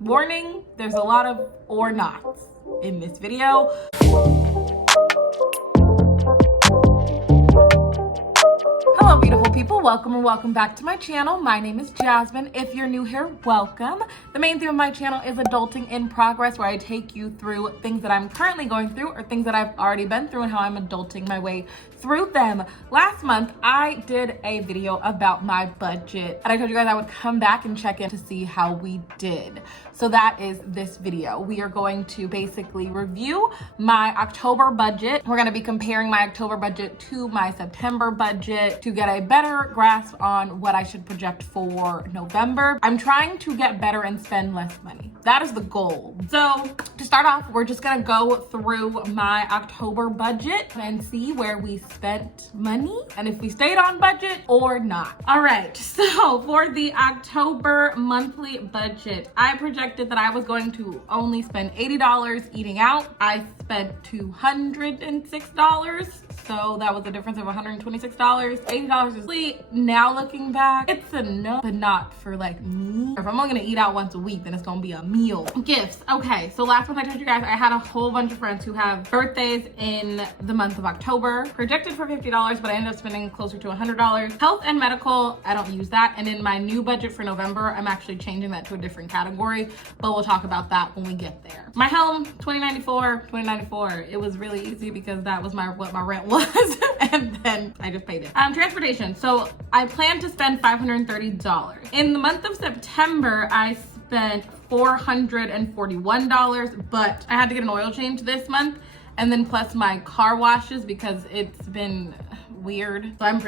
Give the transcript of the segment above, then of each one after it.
Warning, there's a lot of or nots in this video. Hello beautiful people, welcome or welcome back to my channel. My name is Jasmine. If you're new here, welcome. The main theme of my channel is adulting in progress, where I take you through things that I'm currently going through or things that I've already been through and how I'm adulting my way through them. Last month, I did a video about my budget and I told you guys I would come back and check in to see how we did. So that is this video. We are going to basically review my October budget. We're gonna be comparing my October budget to my September budget to get a better grasp on what I should project for November. I'm trying to get better and spend less money. That is the goal. So to start off, we're just gonna go through my October budget and see where we spent money and if we stayed on budget or not. All right, so for the October monthly budget, I projected that I was going to only spend $80 eating out. I spent $206. So that was a difference of $126. $80 is sweet. Now looking back, it's enough, but not for like me. If I'm only gonna eat out once a week, then it's gonna be a meal. Gifts. Okay, so last month I told you guys I had a whole bunch of friends who have birthdays in the month of October. Projected for $50, but I ended up spending closer to $100. Health and medical, I don't use that. And in my new budget for November, I'm actually changing that to a different category, but we'll talk about that when we get there. My home, $20.94. It was really easy because that was what my rent was. And then I just paid it. Transportation. So I plan to spend $530. In the month of September, I spent $441, but I had to get an oil change this month. And then plus my car washes because it's been weird. So I'm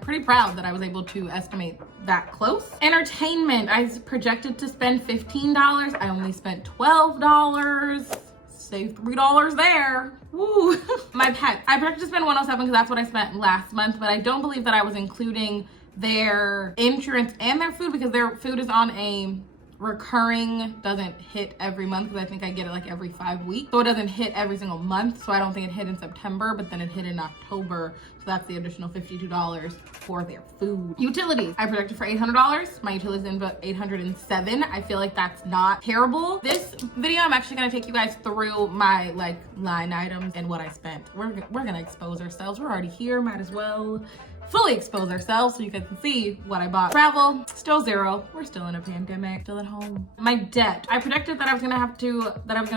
pretty proud that I was able to estimate that close. Entertainment, I projected to spend $15. I only spent $12. Save $3 there. Woo. My pet, I projected to spend $107 because that's what I spent last month, but I don't believe that I was including their insurance and their food because their food is on a recurring, doesn't hit every month because I think I get it like every 5 weeks. So it doesn't hit every single month. So I don't think it hit in September, but then it hit in October. So that's the additional $52 for their food. Utilities, I projected for $800. My utilities ended up $807. I feel like that's not terrible. This video, I'm actually gonna take you guys through my like line items and what I spent. We're gonna expose ourselves. We're already here, might as well fully expose ourselves so you guys can see what I bought. Travel, still zero. We're still in a pandemic, still at home. My debt, I predicted that I was gonna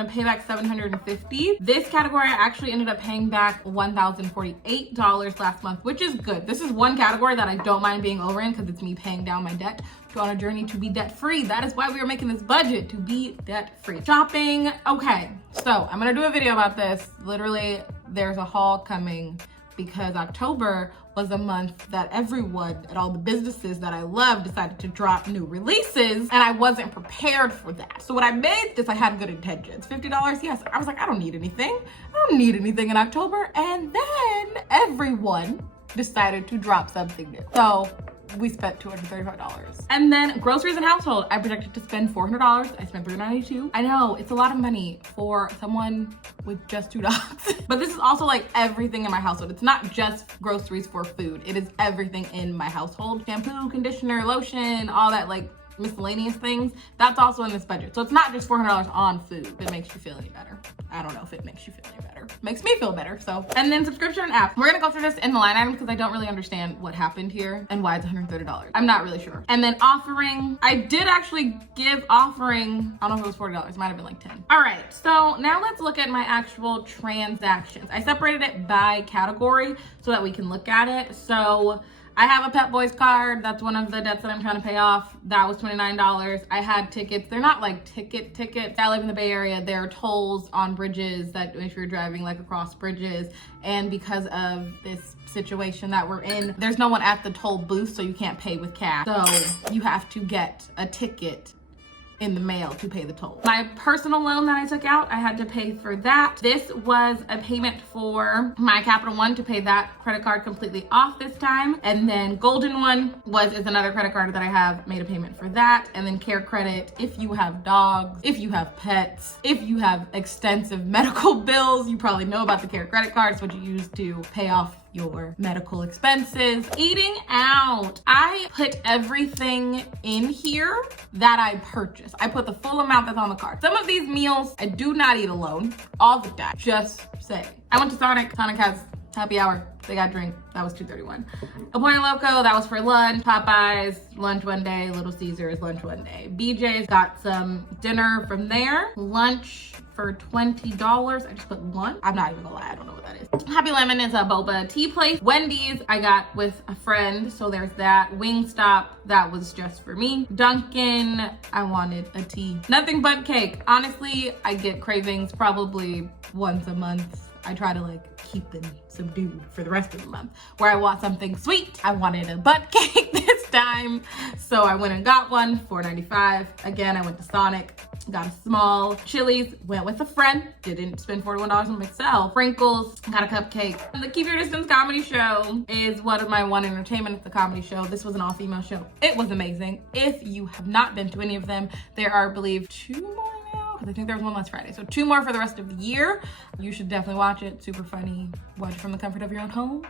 pay back $750. This category, I actually ended up paying back $1,048 last month, which is good. This is one category that I don't mind being over in because it's me paying down my debt. Go on a journey to be debt-free. That is why we are making this budget, to be debt-free. Shopping, okay. So I'm gonna do a video about this. Literally, there's a haul coming because October was a month that everyone at all the businesses that I love decided to drop new releases, and I wasn't prepared for that. So when I made this, I had good intentions. $50, yes. I was like, I don't need anything. I don't need anything in October. And then everyone decided to drop something new. So we spent $235. And then groceries and household, I projected to spend $400. I spent $392. I know it's a lot of money for someone with just 2 dogs. But this is also like everything in my household. It's not just groceries for food. It is everything in my household. Shampoo, conditioner, lotion, all that like miscellaneous things. That's also in this budget. So it's not just $400 on food. If it makes you feel any better. I don't know if it makes you feel any better. Makes me feel better, so. And then subscription and apps. We're gonna go through this in the line items because I don't really understand what happened here and why it's $130. I'm not really sure. And then offering, I did actually give offering, I don't know if it was $40, it might have been like 10. All right, so now let's look at my actual transactions. I separated it by category so that we can look at it. So I have a Pep Boys card. That's one of the debts that I'm trying to pay off. That was $29. I had tickets. They're not like tickets. I live in the Bay Area. There are tolls on bridges that if you're driving like across bridges, and because of this situation that we're in, there's no one at the toll booth, so you can't pay with cash. So you have to get a ticket in the mail to pay the toll. My personal loan that I took out, I had to pay for that. This was a payment for my Capital One to pay that credit card completely off this time. And then Golden One is another credit card that I have made a payment for that. And then Care Credit, if you have dogs, if you have pets, if you have extensive medical bills, you probably know about the Care Credit card. It's what you use to pay off your medical expenses. Eating out. I put everything in here that I purchased. I put the full amount that's on the card. Some of these meals I do not eat alone all the time. Just say. I went to Sonic. Sonic has happy hour. They got drink. That was $2.31. El Pollo Loco, that was for lunch. Popeyes, lunch one day. Little Caesars, lunch one day. BJ's got some dinner from there. Lunch for $20. I just put one. I'm not even gonna lie, I don't know what that is. Happy Lemon is a boba tea place. Wendy's, I got with a friend, so there's that. Wingstop, that was just for me. Dunkin', I wanted a tea. Nothing but cake. Honestly, I get cravings probably once a month. I try to like keep them subdued for the rest of the month. Where I want something sweet, I wanted a butt cake this time. So I went and got one, $4.95. Again, I went to Sonic, got a small. Chili's, went with a friend, didn't spend $41 on myself. Sprinkles, got a cupcake. And the Keep Your Distance comedy show is one of my one entertainment at the comedy show. This was an all-female show. It was amazing. If you have not been to any of them, there are, I believe, 2 more now, because I think there was one last Friday. So 2 more for the rest of the year. You should definitely watch it. Super funny. Watch it from the comfort of your own home.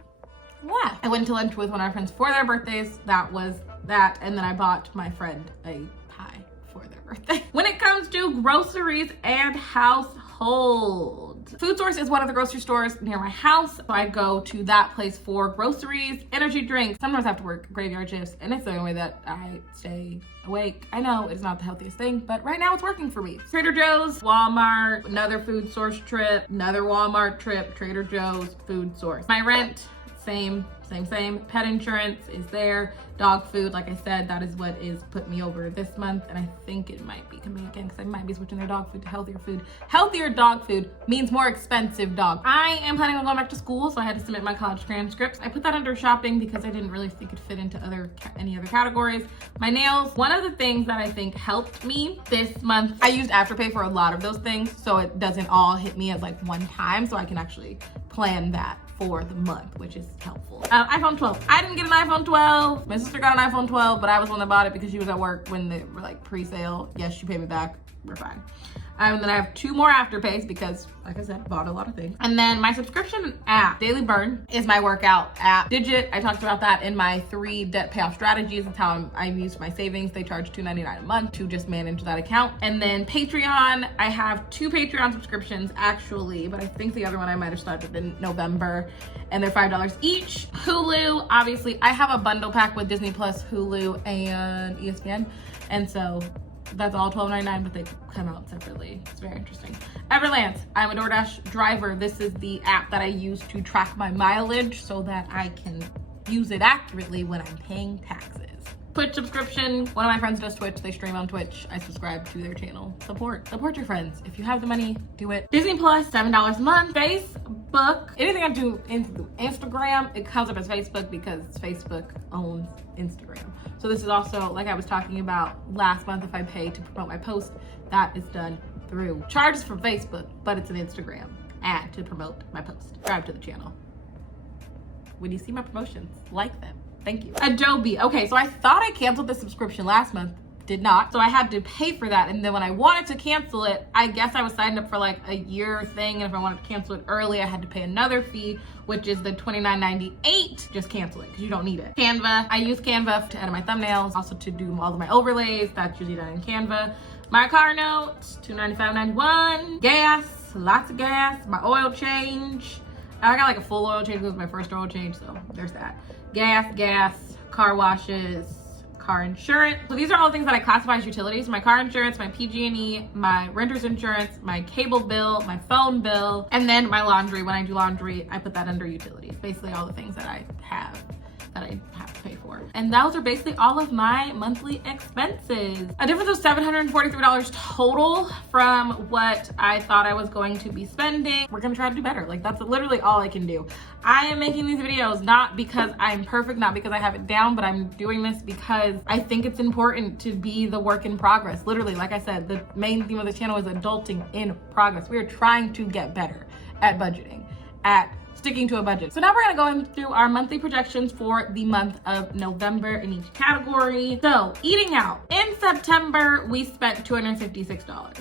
Yeah. I went to lunch with one of my friends for their birthdays. That was that. And then I bought my friend a pie for their birthday. When it comes to groceries and household, Food Source is one of the grocery stores near my house. So I go to that place for groceries, energy drinks. Sometimes I have to work graveyard shifts, and it's the only way that I stay awake. I know it's not the healthiest thing, but right now it's working for me. Trader Joe's, Walmart, another Food Source trip, another Walmart trip, Trader Joe's, Food Source. My rent, same. Pet insurance is there. Dog food, like I said, that is what is put me over this month, and I think it might be coming again because I might be switching their dog food to healthier food. Healthier dog food means more expensive dog. I am planning on going back to school, so I had to submit my college transcripts. I put that under shopping because I didn't really think it fit into any other categories. My nails, one of the things that I think helped me this month, I used Afterpay for a lot of those things, so it doesn't all hit me as like one time, so I can actually plan that for the month, which is helpful. iPhone 12. I didn't get an iPhone 12. My sister got an iPhone 12, but I was the one that bought it because she was at work when they were like pre-sale. Yes, she paid me back. We're fine. And then I have 2 more Afterpays because, like I said, I bought a lot of things. And then my subscription app, Daily Burn, is my workout app. Digit, I talked about that in my 3 debt payoff strategies. That's how I used my savings. They charge $2.99 a month to just manage that account. And then Patreon, I have 2 Patreon subscriptions actually, but I think the other one I might have started in November, and they're $5 each. Hulu, obviously, I have a bundle pack with Disney Plus, Hulu, and ESPN. And so that's all $12.99, but they come out separately. It's very interesting. Everlance, I'm a DoorDash driver. This is the app that I use to track my mileage so that I can use it accurately when I'm paying taxes. Twitch subscription, one of my friends does Twitch. They stream on Twitch. I subscribe to their channel. Support your friends. If you have the money, do it. Disney Plus, $7 a month. Facebook, anything I do Instagram, it comes up as Facebook because Facebook owns Instagram. So this is also, like I was talking about last month, if I pay to promote my post, that is done through charges from Facebook, but it's an Instagram ad to promote my post. Subscribe to the channel. When you see my promotions, like them. Thank you. Adobe. Okay, so I thought I canceled the subscription last month. Did not. So I had to pay for that. And then when I wanted to cancel it, I guess I was signed up for like a year thing. And if I wanted to cancel it early, I had to pay another fee, which is the $29.98. Just cancel it because you don't need it. Canva. I use Canva to edit my thumbnails, also to do all of my overlays. That's usually done in Canva. My car note, $295.91. Gas, lots of gas. My oil change. I got like a full oil change. It was my first oil change, so there's that. Gas, car washes, car insurance. So these are all things that I classify as utilities. My car insurance, my PG&E, my renter's insurance, my cable bill, my phone bill, and then my laundry. When I do laundry, I put that under utilities. Basically all the things that I have to pay for. And those are basically all of my monthly expenses. A difference of $743 total from what I thought I was going to be spending. We're gonna try to do better. Like, that's literally all I can do. I am making these videos not because I'm perfect, not because I have it down, but I'm doing this because I think it's important to be the work in progress. Literally, like I said, the main theme of the channel is adulting in progress. We are trying to get better at budgeting, at sticking to a budget. So now we're gonna go in through our monthly projections for the month of November in each category. So eating out. In September, we spent $256.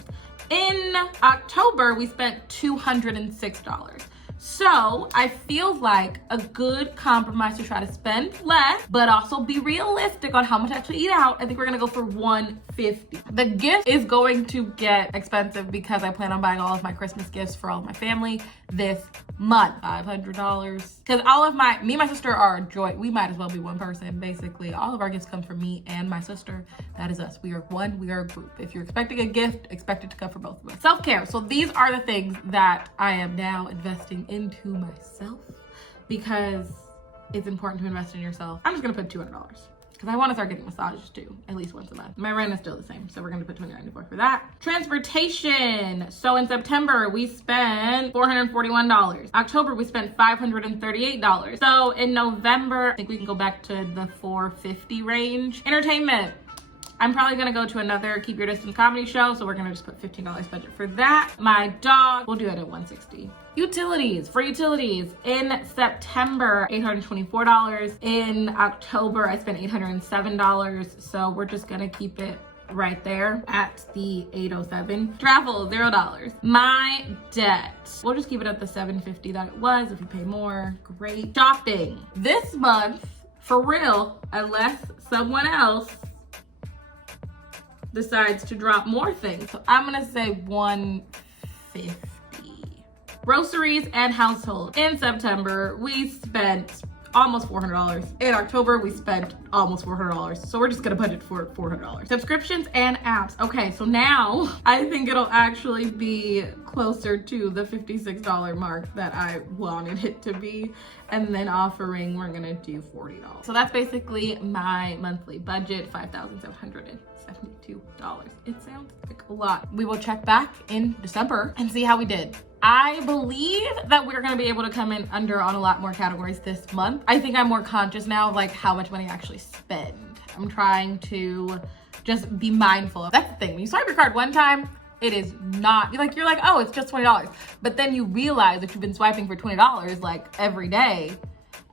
In October, we spent $206. So I feel like a good compromise to try to spend less, but also be realistic on how much I actually eat out. I think we're gonna go for $150. The gift is going to get expensive because I plan on buying all of my Christmas gifts for all of my family this month. $500. Because all of me and my sister are joint. We might as well be one person, basically. All of our gifts come from me and my sister. That is us. We are one, we are a group. If you're expecting a gift, expect it to come from both of us. Self-care. So these are the things that I am now investing into myself because it's important to invest in yourself. I'm just gonna put $200 because I want to start getting massages too, at least once a month. My rent is still the same, so we're gonna put $294 for that. Transportation. So in September, we spent $441. October, we spent $538. So in November, I think we can go back to the $450 range. Entertainment. I'm probably gonna go to another Keep Your Distance comedy show, so we're gonna just put $15 budget for that. My dog, we'll do it at $160. Utilities, for utilities, in September, $824. In October, I spent $807, so we're just gonna keep it right there at the $807. Travel, $0. My debt, we'll just keep it at the $750 that it was. If you pay more, great. Shopping, this month, for real, unless someone else decides to drop more things. So I'm gonna say $150. Groceries and household. In September, we spent almost $400. In October, we spent almost $400. So we're just gonna budget for $400. Subscriptions and apps. Okay, so now I think it'll actually be closer to the $56 mark that I wanted it to be. And then offering, we're gonna do $40. So that's basically my monthly budget, $5,772. It sounds like a lot. We will check back in December and see how we did. I believe that we're gonna be able to come in under on a lot more categories this month. I think I'm more conscious now of like how much money I actually spend. I'm trying to just be mindful. That's the thing, when you swipe your card one time, it is not, you're like, oh, it's just $20. But then you realize that you've been swiping for $20 like every day.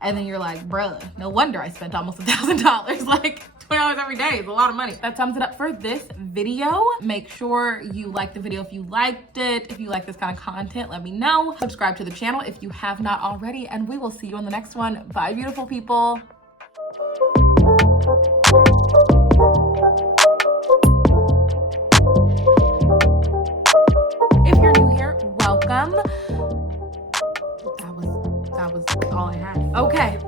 And then you're like, bruh, no wonder I spent almost $1,000. Like $20 every day is a lot of money. That sums it up for this video. Make sure you like the video if you liked it. If you like this kind of content, let me know. Subscribe to the channel if you have not already, and we will see you in the next one. Bye, beautiful people. If you're new here, welcome. That was all I had. Okay.